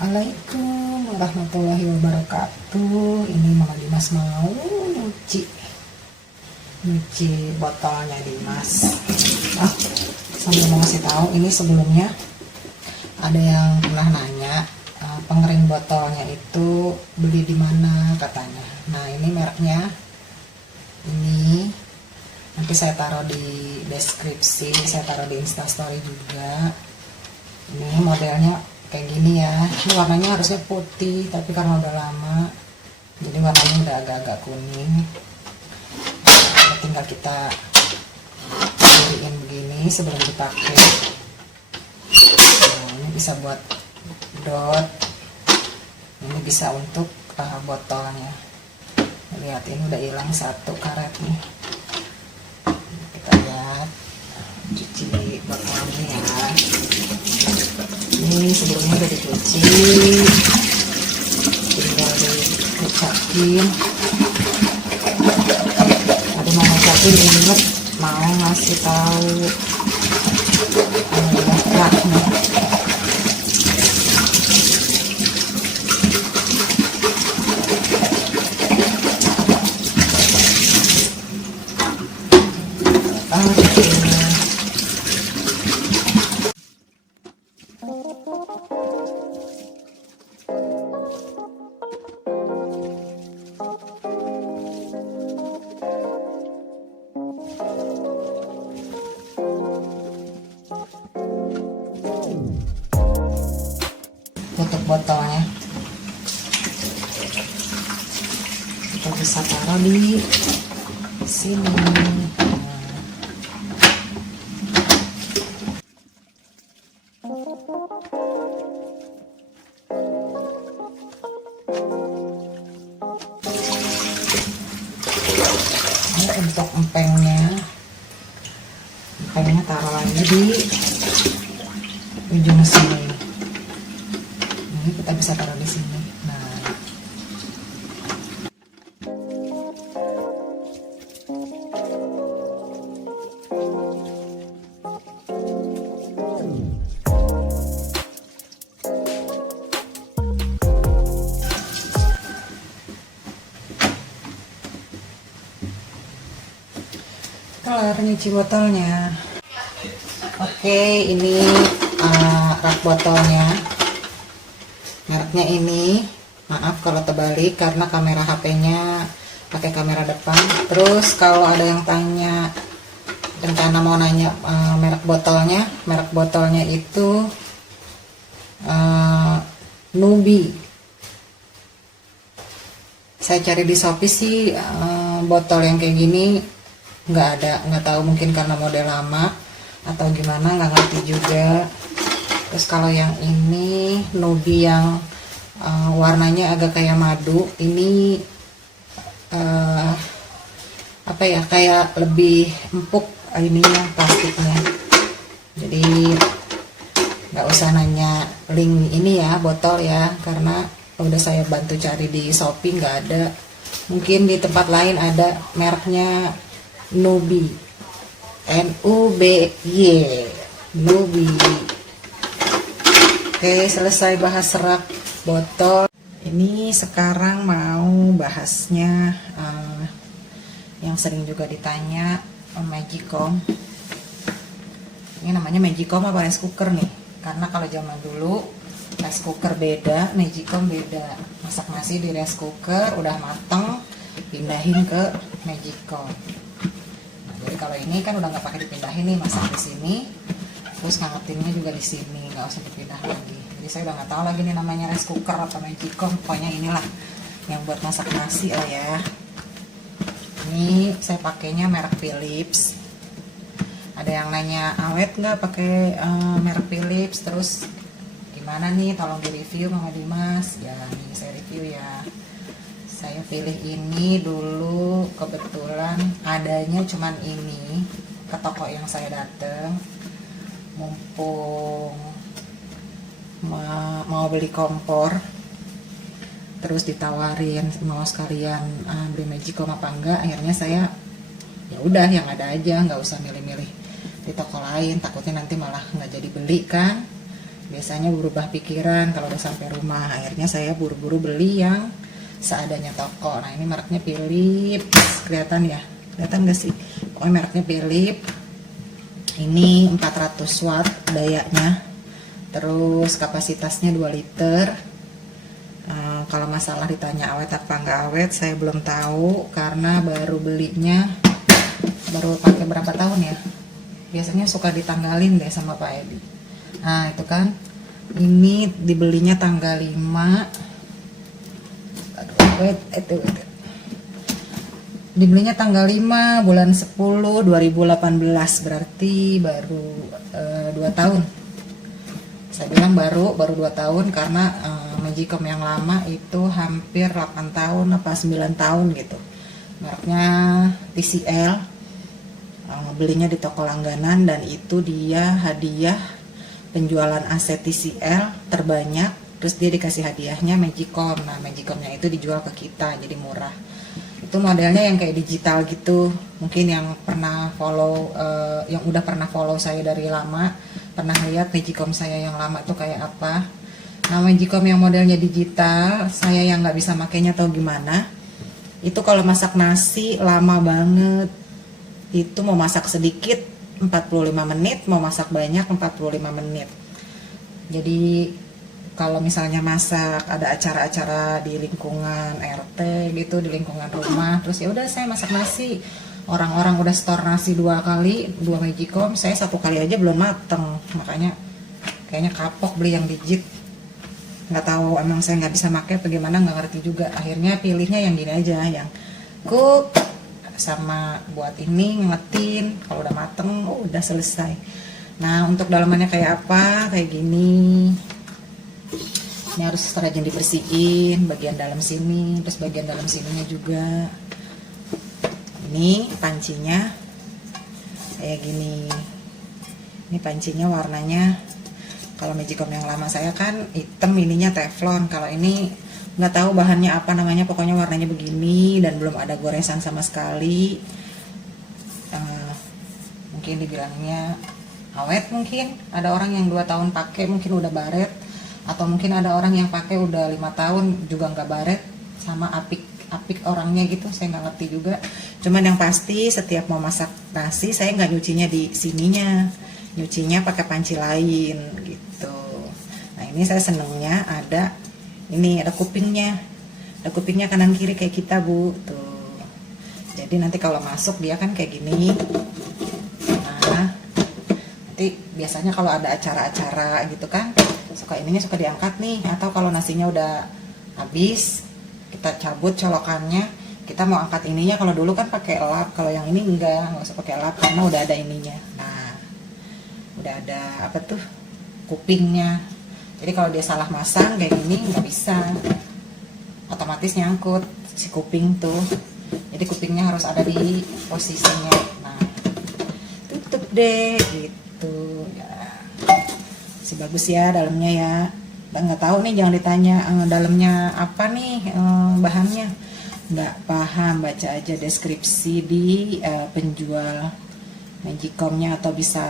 Assalamualaikum warahmatullahi wabarakatuh. Ini Mama Dimas mau nyuci botolnya Dimas. Sambil mau ngasih tahu, ini sebelumnya ada yang pernah nanya pengering botolnya itu beli di mana katanya. Nah, ini mereknya ini, nanti saya taruh di deskripsi, saya taruh di Instastory juga. Ini modelnya kayak gini ya. Ini warnanya harusnya putih, tapi karena udah lama jadi warnanya udah agak-agak kuning. Nah, tinggal kita diriin begini sebelum dipakai. Nah, ini bisa buat dot, ini bisa untuk botolnya. Lihat, ini udah hilang satu karetnya. Kita lihat, cuci botolnya ya. Ini sebelumnya udah dicuci, tinggal diucapin. Tadi mau ngucapin, inget mau ngasih tahu raknya. Tutup botolnya, kita bisa taruh di sini. Ini untuk empengnya taruh lagi di ujung sini. Ini kita bisa taruh di sini. Nah, kelar nyuci botolnya. Oke, ini rak botolnya. Mereknya ini, maaf kalau terbalik karena kamera HP-nya pakai kamera depan. Terus kalau ada yang tanya, rencana mau nanya merek botolnya itu Nubi. Saya cari di Shopee sih botol yang kayak gini nggak ada, nggak tahu, mungkin karena model lama atau gimana, nggak ngerti juga. Terus kalau yang ini Nubi yang warnanya agak kayak madu, ini apa ya, kayak lebih empuk ininya, plastiknya. Jadi nggak usah nanya link ini ya, botol ya, karena udah saya bantu cari di Shopee nggak ada. Mungkin di tempat lain ada mereknya Nubi, N-U-B-Y, Nubi. Oke, selesai bahas rak botol. Ini sekarang mau bahasnya yang sering juga ditanya, Magicom. Ini namanya Magicom apa rice cooker nih? Karena kalau zaman dulu rice cooker beda, Magicom beda. Masak nasi di rice cooker udah mateng, pindahin ke Magicom. Nah, jadi kalau ini kan udah nggak pakai dipindahin nih, masak di sini. Terus ngangetinnya juga di sini, nggak usah dipindah lagi. Jadi saya udah nggak tahu lagi nih namanya rice cooker atau Magicom. Pokoknya inilah yang buat masak nasi lah ya. Ini saya pakainya merek Philips. Ada yang nanya awet nggak pakai merek Philips? Terus gimana nih? Tolong di review Mama Dimas. Ya nih saya review ya. Saya pilih ini dulu, kebetulan adanya cuman ini ke toko yang saya dateng. Mumpung mau beli kompor, terus ditawarin mau sekalian beli Magicom apa enggak, akhirnya saya ya udah yang ada aja, nggak usah milih-milih di toko lain, takutnya nanti malah nggak jadi beli kan. biasanya berubah pikiran kalau udah sampai rumah. Akhirnya saya buru-buru beli yang seadanya toko. Nah ini mereknya Philips, kelihatan ya, kelihatan gak sih? Pokoknya mereknya Philips. Ini 400 watt dayanya, terus kapasitasnya 2 liter. Kalau masalah ditanya awet apa nggak awet, saya belum tahu karena baru belinya, baru pakai berapa tahun ya. Biasanya suka ditanggalin deh sama Pak Edi. Nah itu kan, ini dibelinya tanggal 5. Aduh, dibelinya tanggal 5 bulan 10 2018, berarti baru 2 tahun. Saya bilang baru 2 tahun karena Magicom yang lama itu hampir 8 tahun apa 9 tahun gitu. Mereknya TCL. Belinya di toko langganan dan itu dia hadiah penjualan aset TCL terbanyak. Terus dia dikasih hadiahnya Magicom. Nah Magicomnya itu dijual ke kita jadi murah. Itu modelnya yang kayak digital gitu. Mungkin yang pernah follow, yang udah pernah follow saya dari lama, pernah lihat Magicom saya yang lama itu kayak apa. Nah Magicom yang modelnya digital, saya yang nggak bisa makainya atau gimana, itu kalau masak nasi lama banget. Itu mau masak sedikit 45 menit, mau masak banyak 45 menit. Jadi kalau misalnya masak ada acara-acara di lingkungan RT gitu, di lingkungan rumah, terus ya udah saya masak nasi, orang-orang udah store nasi 2 kali, 2 Magicom, saya 1 kali aja belum mateng. Makanya kayaknya kapok beli yang digit. Nggak tahu emang saya nggak bisa pakai bagaimana, nggak ngerti juga. Akhirnya pilihnya yang gini aja, yang cook sama buat ini ngetin. Kalau udah mateng, oh udah selesai. Nah untuk dalamannya kayak apa, kayak gini. Ini harus rajin dibersihin bagian dalam sini, terus bagian dalam sininya juga. Ini pancinya kayak gini. Ini pancinya warnanya, kalau Magicom yang lama saya kan hitam, ininya teflon. Kalau ini nggak tahu bahannya apa namanya, pokoknya warnanya begini dan belum ada goresan sama sekali. Mungkin dibilangnya awet, mungkin ada orang yang 2 tahun pakai mungkin udah baret, atau mungkin ada orang yang pakai udah 5 tahun juga nggak baret, sama apik orangnya gitu, saya nggak ngerti juga. Cuman yang pasti setiap mau masak nasi saya nggak nyucinya di sininya, nyucinya pakai panci lain gitu. Nah ini saya senengnya ada ini, ada kupingnya kanan kiri kayak kita Bu tuh. Jadi nanti kalau masuk dia kan kayak gini. Nah nanti biasanya kalau ada acara-acara gitu kan, ininya suka diangkat nih. Atau kalau nasinya udah habis, kita cabut colokannya, kita mau angkat ininya. Kalau dulu kan pakai lap, kalau yang ini nggak usah pakai lap karena udah ada ininya. Nah udah ada apa tuh, kupingnya. Jadi kalau dia salah masang kayak gini nggak bisa, otomatis nyangkut si kuping tuh. Jadi kupingnya harus ada di posisinya. Nah tutup deh gitu ya. Si bagus ya dalamnya ya. Nggak tahu nih, jangan ditanya dalamnya apa nih bahannya, nggak paham, baca aja deskripsi di penjual Magicomnya, atau bisa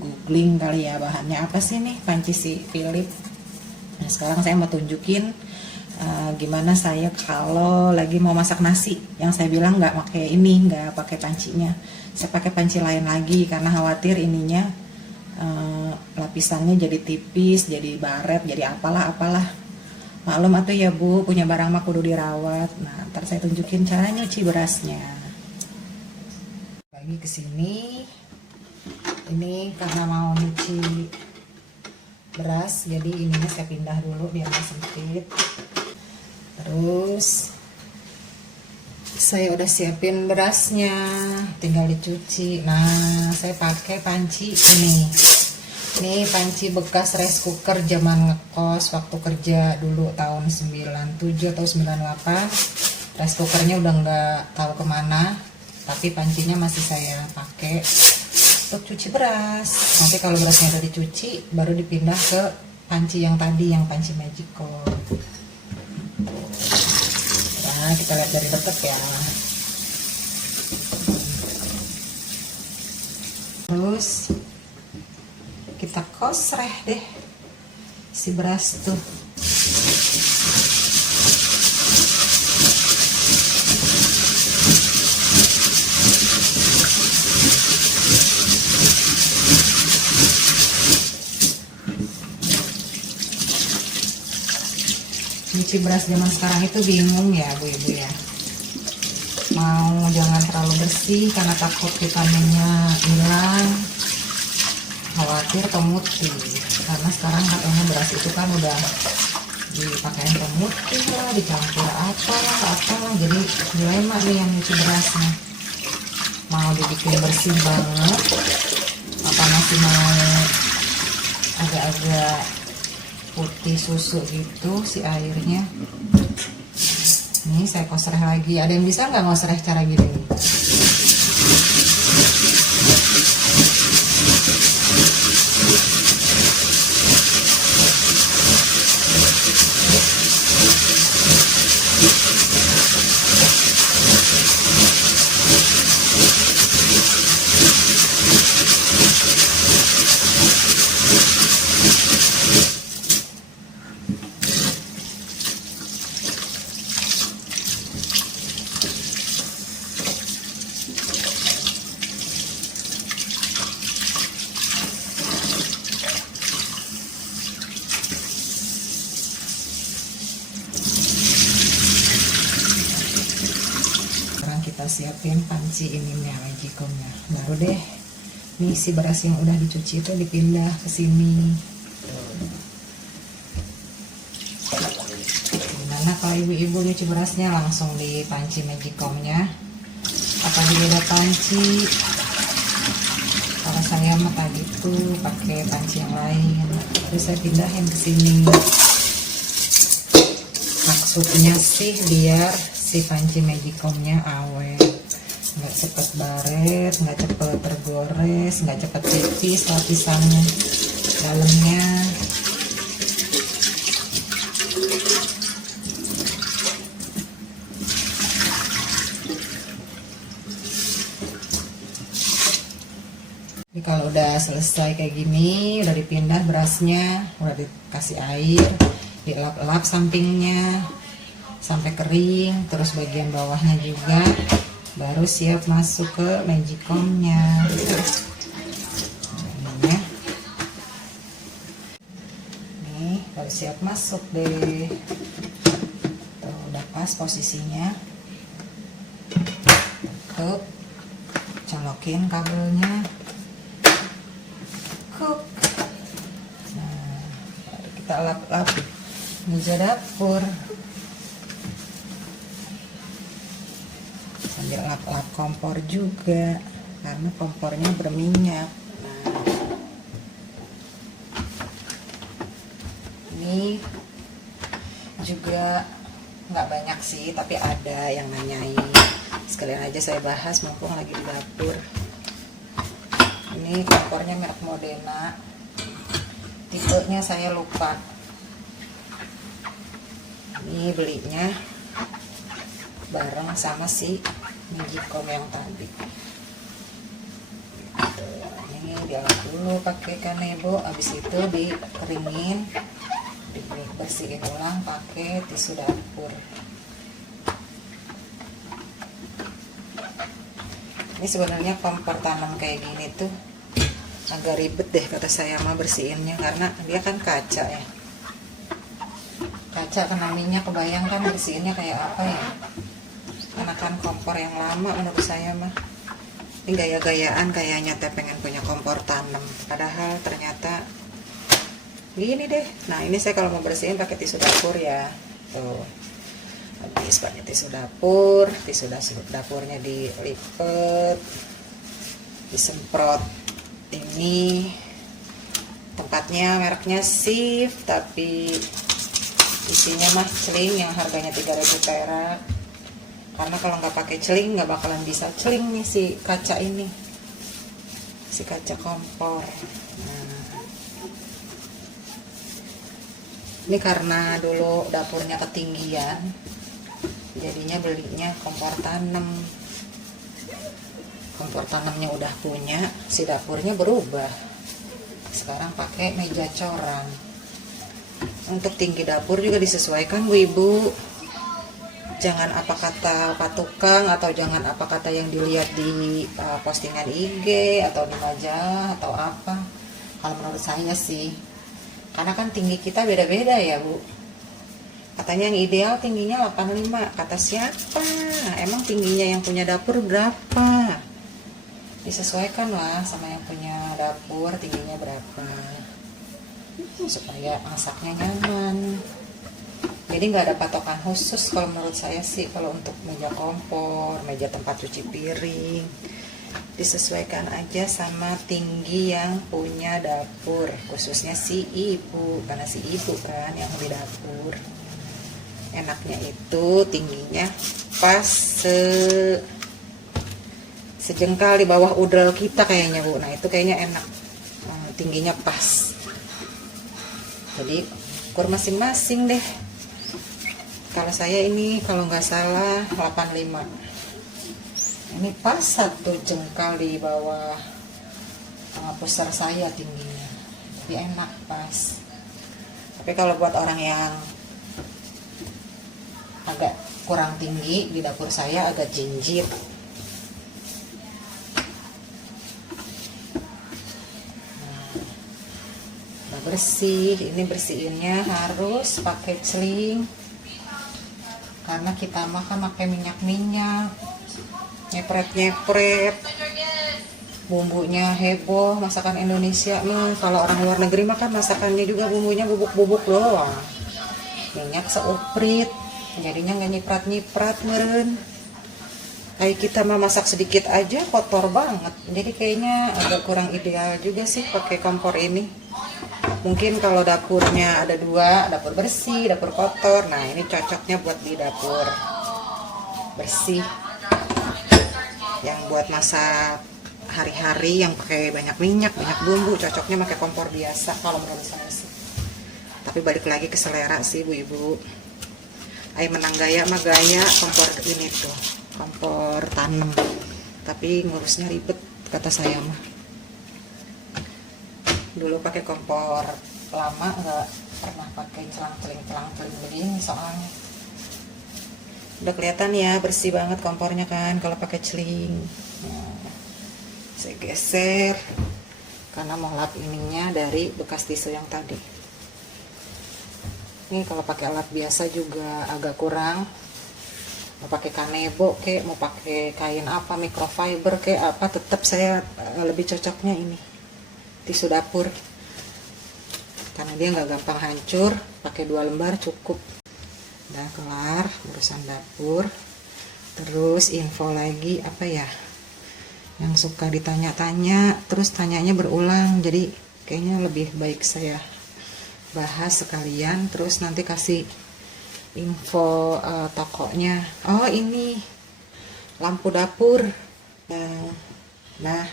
googling kali ya bahannya apa sih nih panci si Philips. Nah sekarang saya mau tunjukin gimana saya kalau lagi mau masak nasi. Yang saya bilang nggak pakai ini, nggak pakai pancinya, saya pakai panci lain lagi karena khawatir ininya lapisannya jadi tipis, jadi baret, jadi apalah. Maklum atuh ya Bu, punya barang mah kudu dirawat. Nah ntar saya tunjukin cara nyuci berasnya. Lagi ke sini, ini karena mau nyuci beras, jadi ininya saya pindah dulu biar nggak sempit. Terus saya udah siapin berasnya, tinggal dicuci. Nah saya pakai panci ini panci bekas rice cooker zaman ngekos waktu kerja dulu tahun 97 atau 98. Rice cookernya udah nggak tahu kemana, tapi pancinya masih saya pakai untuk cuci beras. Nanti kalau berasnya udah dicuci, baru dipindah ke panci yang tadi, yang panci Magicom. Nah kita lihat dari dekat ya. Terus kita kosreh deh si beras tuh. Nyuci beras zaman sekarang itu bingung ya Bu Ibu ya. Mau jangan terlalu bersih karena takut vitaminnya hilang, khawatir pemutih karena sekarang katanya beras itu kan udah dipakein pemutih lah, dicampur apalah, jadi dilema nih yang nyuci berasnya. Mau dibikin bersih banget apa masih mau agak-agak putih susu gitu si airnya. Nih saya kosreh lagi. Ada yang bisa nggak ngosreh cara gini? Kita siapin panci ininya, magicomnya. Baru deh nih si beras yang udah dicuci itu dipindah ke sini. Gimana kalau ibu-ibu nyuci berasnya langsung di panci magicomnya apa di beda panci? Kalau saya mah tadi gitu pakai panci yang lain, terus saya pindahin ke sini. Maksudnya sih biar si panci magicomnya awet, nggak cepet baret, nggak cepet tergores, nggak cepet tipis lapisannya dalamnya. Jadi kalau udah selesai kayak gini, udah dipindah berasnya, udah dikasih air, dielap-elap sampingnya sampai kering, terus bagian bawahnya juga, baru siap masuk ke magicomnya. Nih baru siap masuk deh. Tuh, udah pas posisinya. Tuh, colokin kabelnya. Nah, baru kita lap-lap meja dapur. Sambil lap-lap kompor juga karena kompornya berminyak. Nah, ini juga nggak banyak sih, tapi ada yang nanyain, sekalian aja saya bahas mumpung lagi di dapur. Ini kompornya merek Modena, tipenya saya lupa. Ini belinya bareng sama si magicom yang tadi. Ini dialap dulu pakai kanebo, habis itu dikeringin, dibersihin ulang pakai tisu dapur. Ini sebenarnya kompor tanam kayak gini tuh agak ribet deh kata saya mah bersihinnya, karena dia kan kaca ya. Kaca kena minyak, kebayangkan bersihinnya kayak apa ya. Karena kan kompor yang lama menurut saya mah. Ini gaya-gayaan kayaknya teh pengen punya kompor tanam, padahal ternyata gini deh. Nah ini saya kalau mau bersihin pakai tisu dapur ya. Tuh, habis pakai tisu dapurnya dilipet, disemprot. Ini tempatnya mereknya Sif, tapi isinya mah celing yang harganya 3.000 perak. Karena kalau nggak pakai celing nggak bakalan bisa celing nih si kaca ini, si kaca kompor. Nah, ini karena dulu dapurnya ketinggian, jadinya belinya kompor tanam. Kompor tanamnya udah punya, si dapurnya berubah. Sekarang pakai meja corang. Untuk tinggi dapur juga disesuaikan Bu Ibu. Jangan apa kata Pak Tukang atau jangan apa kata yang dilihat di postingan IG atau di majalah atau apa. Kalau menurut saya sih, karena kan tinggi kita beda-beda ya Bu. Katanya yang ideal tingginya 85. Kata siapa? Emang tingginya yang punya dapur berapa? Disesuaikan lah sama yang punya dapur tingginya berapa, supaya masaknya nyaman. Jadi nggak ada patokan khusus kalau menurut saya sih. Kalau untuk meja kompor, meja tempat cuci piring, disesuaikan aja sama tinggi yang punya dapur, khususnya si ibu, karena si ibu kan yang di dapur. Enaknya itu tingginya pas sejengkal di bawah udel kita kayaknya Bu. Nah itu kayaknya enak, tingginya pas. Jadi ukur masing-masing deh. Kalau saya ini kalau nggak salah 85. Ini pas satu jengkal di bawah pusar saya tingginya. Jadi enak pas. Tapi kalau buat orang yang agak kurang tinggi, di dapur saya agak jinjit. Nah, bersih. Ini bersihinnya harus pakai celing. Karena kita makan pakai minyak-minyak, nyepret-nyepret, bumbunya heboh. Masakan Indonesia kalau orang luar negeri makan masakannya juga bumbunya bubuk-bubuk doang, minyak seuprit, jadinya nggak nyiprat-nyiprat meren. Kayak kita mah masak sedikit aja kotor banget. Jadi kayaknya agak kurang ideal juga sih pakai kompor ini. Mungkin kalau dapurnya ada dua, dapur bersih, dapur kotor. Nah ini cocoknya buat di dapur bersih, yang buat masak hari-hari, yang pakai banyak minyak, banyak bumbu, cocoknya pakai kompor biasa kalau menurut saya sih. Tapi balik lagi ke selera sih Bu Ibu. Ayo menang gaya mah gaya kompor ini tuh, kompor tanam. Tapi ngurusnya ribet kata saya mah. Dulu pakai kompor lama, nggak pernah pakai celang-celing begini soalnya. Udah kelihatan ya bersih banget kompornya kan kalau pakai celing. Nah, saya geser karena mau lap ininya dari bekas tisu yang tadi. Ini kalau pakai alat biasa juga agak kurang. Mau pakai kanebo kek, mau pakai kain apa, microfiber kek apa, tetap saya lebih cocoknya ini tisu dapur, karena dia nggak gampang hancur. Pakai 2 lembar cukup. Udah kelar urusan dapur. Terus info lagi apa ya, yang suka ditanya-tanya terus tanyanya berulang, jadi kayaknya lebih baik saya bahas sekalian, terus nanti kasih info tokonya. Oh ini lampu dapur. Nah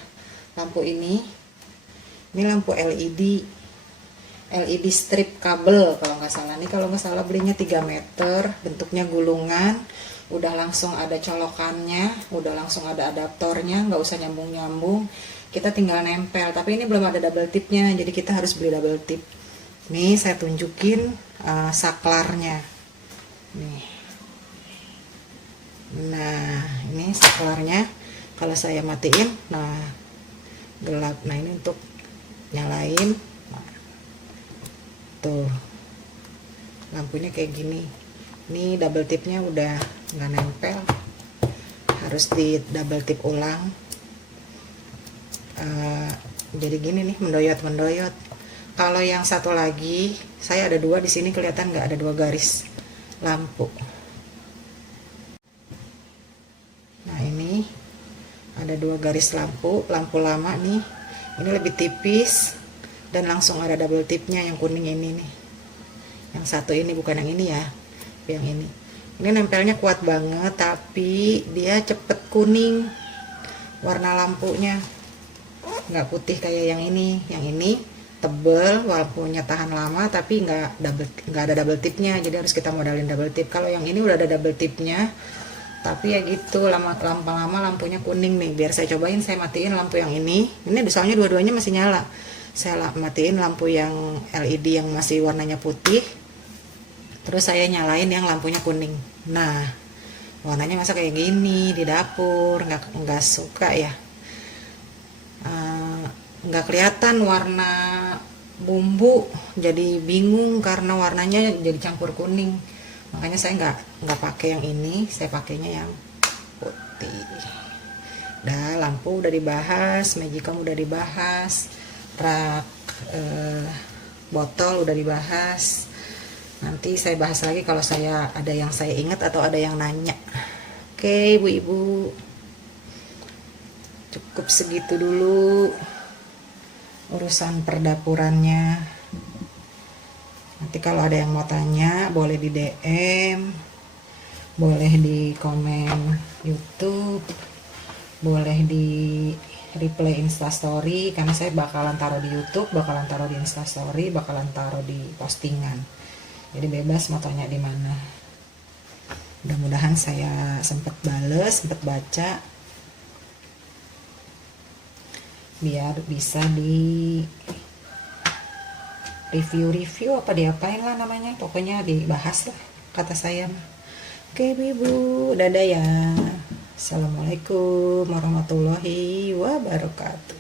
lampu ini lampu LED strip kabel kalau nggak salah. Nih kalau nggak salah belinya 3 meter, bentuknya gulungan, udah langsung ada colokannya, udah langsung ada adaptornya, nggak usah nyambung-nyambung, kita tinggal nempel. Tapi ini belum ada double tipnya, jadi kita harus beli double tip. Nih saya tunjukin saklarnya nih. Nah ini saklarnya, kalau saya matiin nah gelap. Nah ini untuk nyalain, tuh lampunya kayak gini. Ini double tipnya udah nggak nempel, harus di double tip ulang. Jadi gini nih, mendoyot. Kalau yang satu lagi saya ada 2 di sini, kelihatan nggak ada 2 garis lampu. Nah ini ada 2 garis lampu lama nih. Ini lebih tipis dan langsung ada double tipnya yang kuning ini nih. Yang satu ini, bukan yang ini ya, yang ini. Ini nempelnya kuat banget, tapi dia cepet kuning warna lampunya, nggak putih kayak yang ini. Yang ini tebel, lampunya tahan lama, tapi nggak ada double tipnya, jadi harus kita modalin double tip. Kalau yang ini udah ada double tipnya, tapi ya gitu, lama-lama lampunya kuning nih. Biar saya cobain, saya matiin lampu yang ini soalnya dua-duanya masih nyala. Saya matiin lampu yang LED yang masih warnanya putih, Terus saya nyalain yang lampunya kuning. Nah, warnanya masa kayak gini di dapur, nggak suka ya. Nggak kelihatan warna bumbu, jadi bingung karena warnanya jadi campur kuning. Makanya saya nggak pakai yang ini, saya pakainya yang putih. Dah, lampu udah dibahas, magicom udah dibahas, rak botol udah dibahas. Nanti saya bahas lagi kalau saya ada yang saya ingat atau ada yang nanya. Oke, ibu-ibu, cukup segitu dulu urusan perdapurannya. Nanti kalau ada yang mau tanya boleh di DM, boleh di komen YouTube, boleh di replay instastory, karena saya bakalan taruh di YouTube, bakalan taruh di instastory, bakalan taruh di postingan. Jadi bebas mau tanya di mana. Mudah-mudahan saya sempat bales, sempat baca, biar bisa di review apa diapain lah namanya, pokoknya dibahas lah kata saya. Oke ibu, dadah ya. Assalamualaikum warahmatullahi wabarakatuh.